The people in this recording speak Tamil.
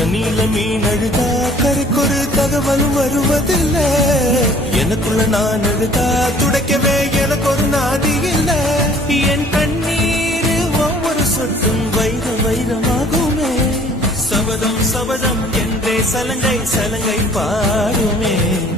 தண்ணியில மீன் அழுதா கரைக்கொரு தகவலும் வருவதில்லை. எனக்குள்ள நான் அழுதா துடைக்கவே எனக்கு ஒரு நாதி இல்லை. என் கண்ணீர் ஒவ்வொரு சொட்டும் வைரம் வைரமாகுமே. சபதம் சபதம் என்றே சலங்கை சலங்கை பாடுமே.